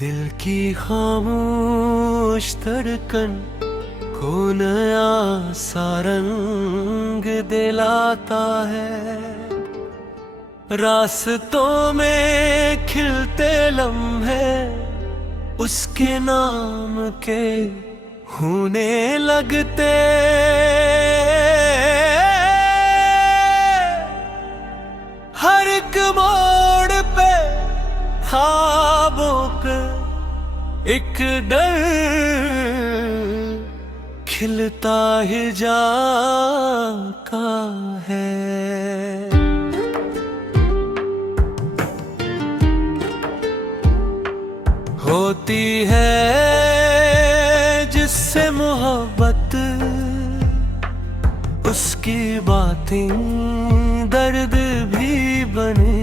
दिल की खामोश धड़कन को नया सा रंग दिलाता है। रास्तों में खिलते लम्हे उसके नाम के होने लगते। हर एक मोड़ पे ख्वाबों पे एक डर खिलता ही जाता है। होती है जिससे मोहब्बत उसकी बातें दर्द भी बने।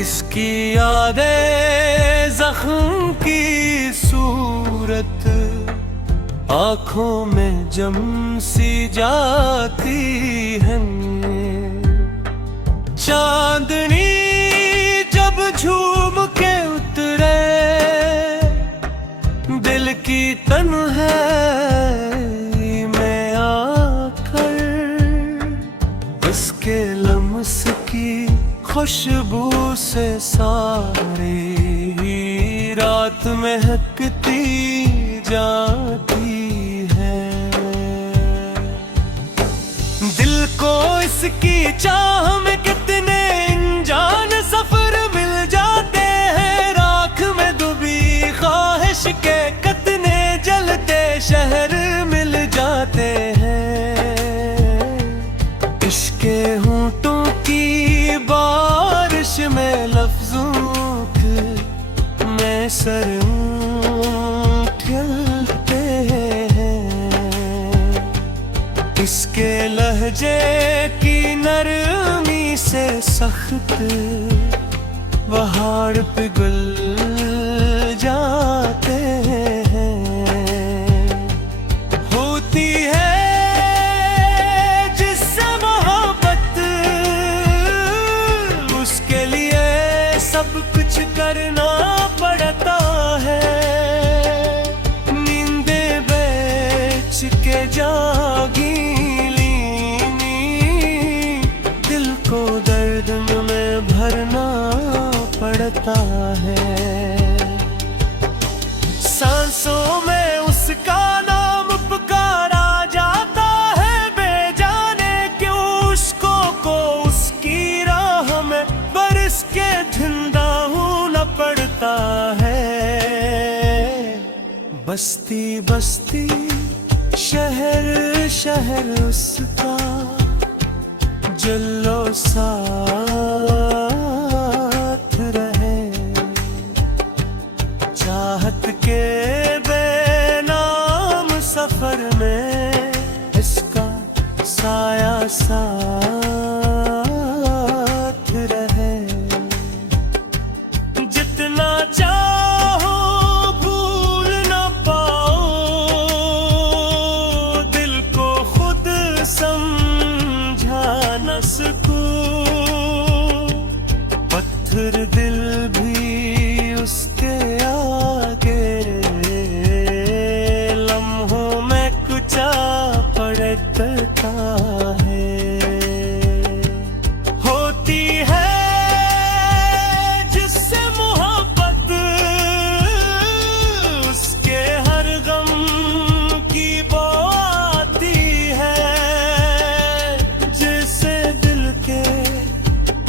इसकी यादें जख्म की सूरत आँखों में जम सी जाती है। चांदनी जब झूम के उतरे दिल की तन्हाई में आकर उसके लम्स की खुशबू से सारी रात महकती जाती है। दिल को इसकी चाह में कितने अनजान सफर मिल जाते हैं। राख में डूबी ख्वाहिश के कितने जलते शहर मिल जाते हैं। इश्क के होंठों की बारिश में लफ्जों के मैं सर खिलते हैं। इसके लहजे की नरमी से सख्त पहाड़ पिघल जाते हैं। होती है जिससे मोहब्बत उसके लिए सब कुछ करना पड़ता है। नींदे बेच के जागी दिल को दर्द में भरना पड़ता है। सांसों में उसका नाम पुकारा जाता है। बेजाने क्यों उसको को उसकी राह में बरस के जिंदा होना पड़ता है। बस्ती बस्ती शहर शहर उसका जल्लो साथ रहे। चाहत के बेनाम सफर में इसका साया साथ रहे। जितना चाहो भूल न पाओ दिल को खुद समझा न सकूं। पत्थर दिल भी उसके आगे लम्हों में कुचा पड़ता है। होती है जिससे मोहब्बत उसके हर गम की बो आती है। जिसे दिल के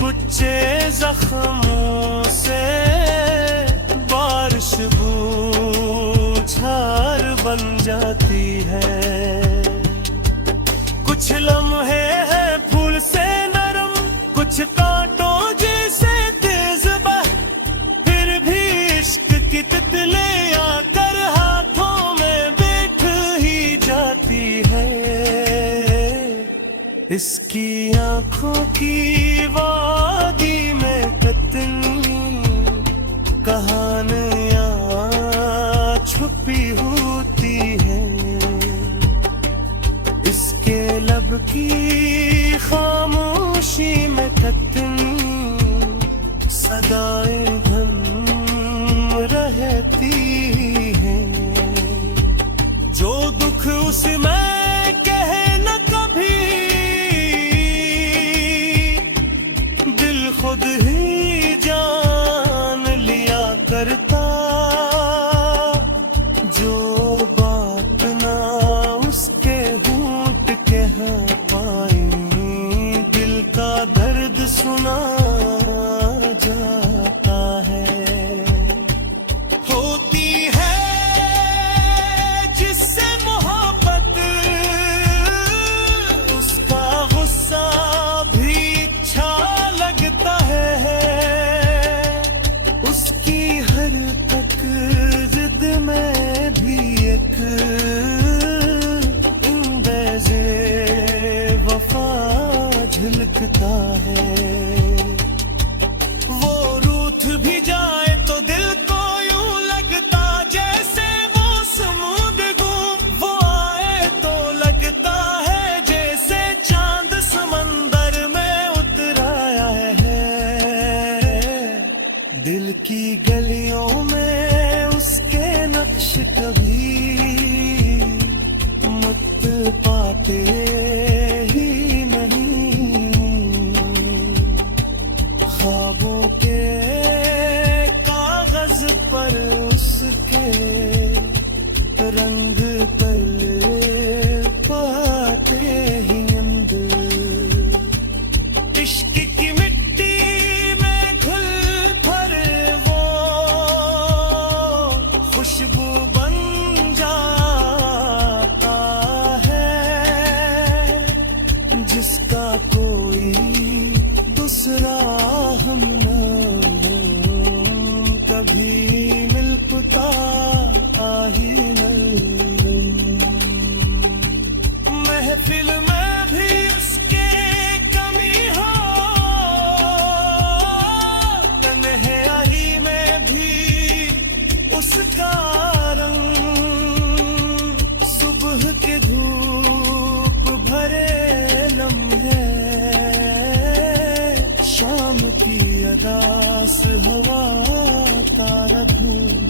कुचे जख्मों से बारिश बूझार बन जाती है। कुछ लम्हे हैं फूल से नरम कुछ कांटों जैसे तेज बह। फिर भी इश्क की तितली आकर हाथों में बैठ ही जाती है। इसकी आंखों की वादी में कितनी कहानियां छुपी होती हैं। इसके लब की खामोशी में कितनी सदाएं उसे मैं कहे न कभी, दिल खुद ही जान लिया करता। जो बात ना उसके होंठ कह पाई, दिल का दर्द सुना जाता है। होती है जिससे मोहब्बत, उसका गुस्सा भी अच्छा लगता है। उसकी हरकत जिद में भी एक इंदेज़े वफा झलकता है। वो रूठ भी जाए तो दिल को यूं लगता जैसे वो समुद्र गुम। वो आए तो लगता है जैसे चांद समंदर में उतर आया है। दिल की गलियों में उसके नक्श कभी मुझ पाते ही नहीं। ख्वाबों के कागज पर उसके रंग पल पाते ही अंदर। इश्क की मिट्टी में घुल भर वो खुशबू बन जाता है, जिसका कोई दूसरा हम न कभी मिल पाता ही नहीं। महफिल में भी उसके कमी हो, तन्हाई में भी उसका रंग। सुबह के धूप भरे लम्हे, शाम की अदास हवा तारा धूम।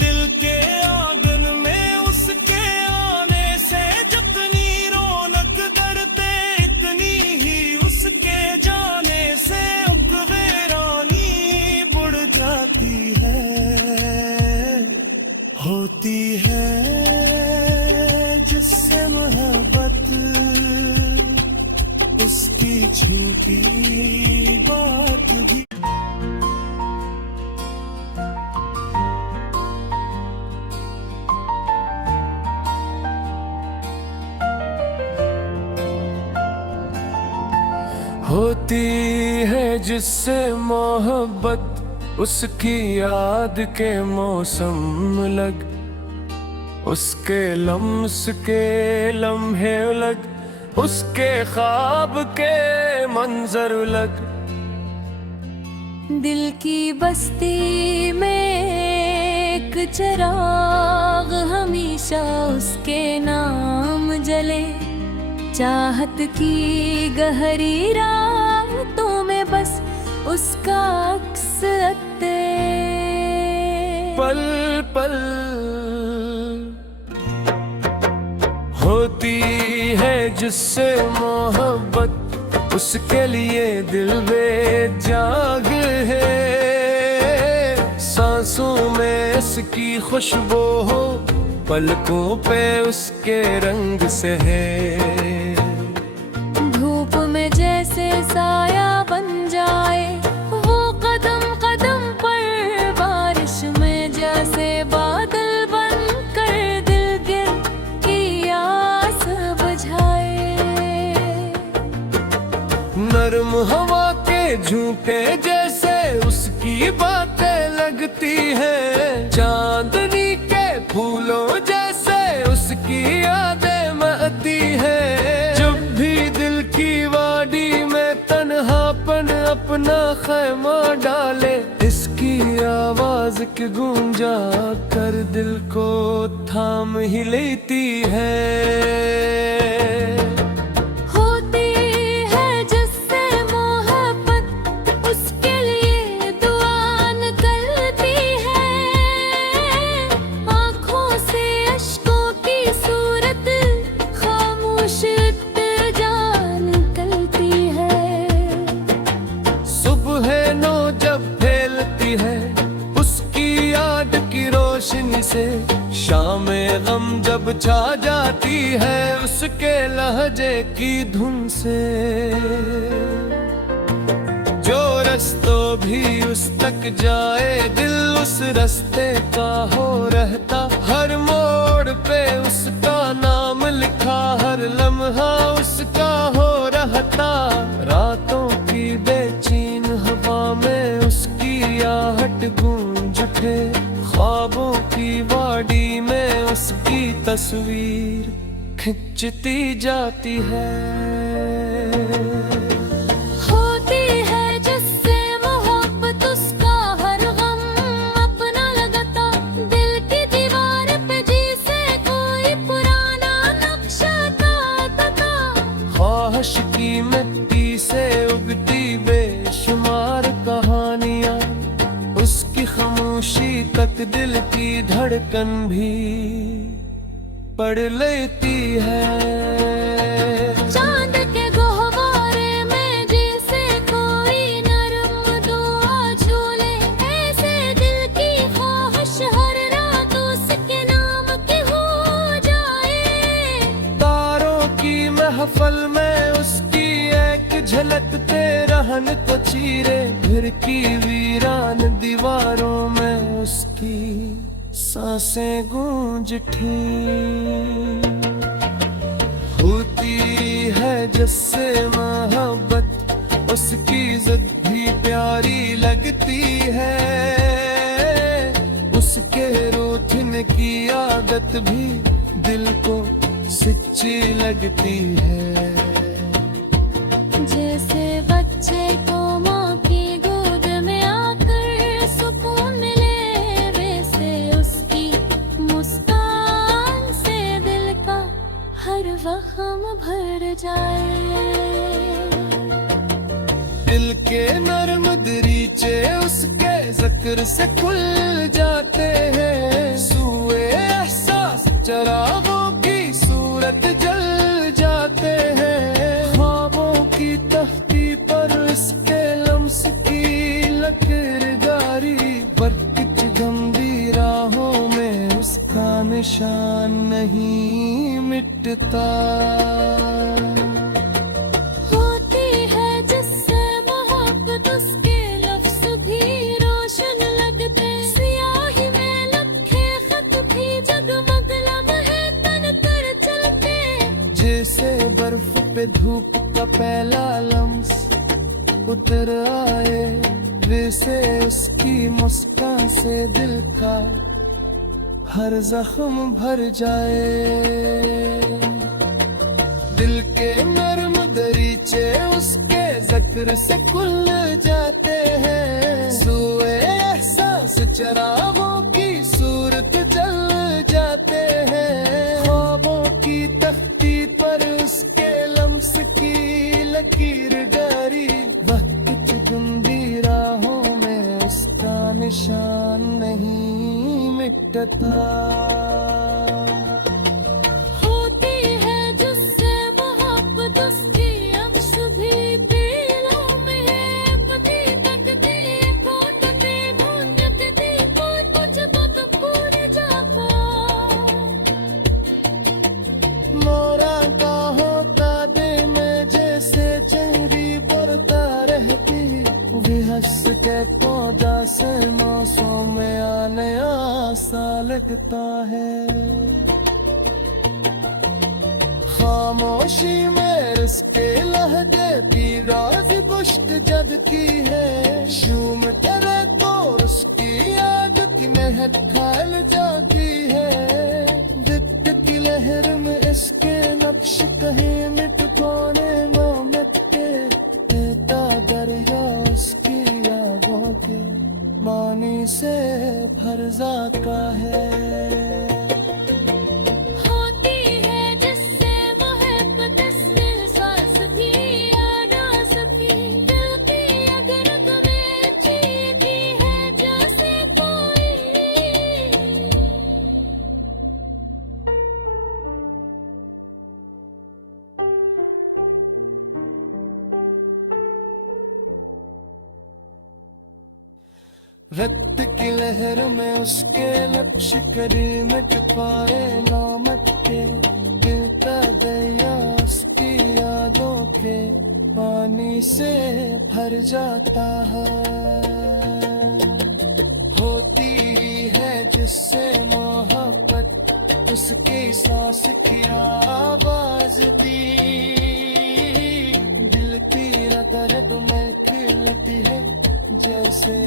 दिल के आंगन में उसके आने से जितनी रौनक करते, इतनी ही उसके जाने से उकवेरानी बुढ़ जाती है। होती है जिससे मोहब्बत, उसकी झूठी बात भी। होती है जिससे मोहब्बत, उसकी याद के मौसम लग। उसके लम्स के लम्हे लग, उसके ख्वाब के मंजर लग। दिल की बस्ती में एक चिराग हमेशा उसके नाम जले। चाहत की गहरी रातों में बस उसका अक्स अत्ते। पल पल होती है जिससे मोहब्बत, उसके लिए दिल बेजाग है। सांसों में इसकी खुशबू हो, पलकों पे उसके रंग से है। धूप में जैसे साया बन जाए वो कदम कदम पर, बारिश में जैसे बादल बन कर दिल गिर की आस बुझाए। नरम हवा के झूठे जैसे उसकी बातें लगती हैं। चांदनी के फूलों जैसे उसकी यादें महती हैं। जब भी दिल की वादी में तन्हापन अपना खैमा डाले, इसकी आवाज की गूंजा कर दिल को थाम ही लेती है। से। शाम गम जब छा जाती है उसके लहजे की धुन से। जो रस्तों भी उस तक जाए दिल उस रास्ते का हो रहता। हर मोड़ पे उसका नाम लिखा, हर लम्हा उसका हो रहता। रातों की बेचैन हवा में उसकी आहट गूंज उठे। ख्वाबों की वाड़ी में उसकी तस्वीर खिंचती जाती है। होती है जिससे मोहब्बत उसका हर गम अपना लगता। दिल की दीवार पे जिसे कोई पुराना नक्शा ताकता। ख्वाहिश की मिट्टी से उगती बेशुमार कहानियां। उसकी खामोशी तक दिल की धड़कन भी पढ़ लेती है। चांद के गहवारे में जैसे कोई नरम दुआ झूले। ऐसे दिल की ख्वाहिश हर रात उसके नाम की हो जाए। तारों की महफल में उसकी एक झलक रहन को चीरे। घर की वीरान दीवारों में उसकी सांसें गूंज उठी। होती है जिससे मोहब्बत उसकी जिद भी प्यारी लगती है। उसके रूठने की आदत भी दिल को सच्ची लगती है। जैसे बच्चे को माँ की गोद में आकर सुकून मिले, वैसे उसकी मुस्कान से दिल का हर वहम भर जाए। दिल के नर्म दरीचे उसके जिक्र से खुल जाते हैं। सूए एहसास चरागों की सूरत जल जाते हैं। ख्वाबों की तख्ती पर इसके लम्स की लकीरदारी। बरकत गंदी राहों में उसका निशान नहीं मिटता। होती है जिससे मोहब्बत उसके लफ्ज भी रोशन लगते। सियाही में लिखे खत भी जगमग लम्हे तन कर चलते। जैसे बर्फ पे धूप का पहला लम्स उतर आए, वैसे उसकी मुस्कान से दिल का हर जख्म भर जाए। दिल के नर्म दरीचे उसके जिक्र से खुल जाते हैं। सूए एहसास चरागों की सूरत जल जाते हैं। ख्वाबों की तख्ती पर उसके लम्स की लकीर डारी। वक्त गंदी राहों में उसका निशान नहीं मिटता। होती है जिससे मोहब्बत उसकी अक्स भी दिलों में है। पति तक की खोटते ढूंढते थी कोई कुछ वक्त पूरे जाता। मोरा का होता दे में जैसे चेहरी बढ़ता रहती। भी हंस के पौधा से मौसम में आने आसा लगता है। खामोशी में इसके लहजे की राज पुष्ट जद की है। शूम करे तो उसकी आग की महक फैल जाती है। वित्त की लहर में इसके नक्श कहीं मिट पाने ना मिटते। बहता दरिया उसकी यादों के पानी से भर जाता है। होती है जिससे मोहब्बत इससे सांस भी आ ना सकी। दिल की अगर तुम्हें जीती है जैसे कोई। रक्त की लहर में उसके लक्ष्य करीब मिट पाए नामत के, गिरता दया उसकी यादों के पानी से भर जाता है। होती है जिससे मोहब्बत उसकी सांस की आवाज दी, दिल की दर्द में खिलती है जैसे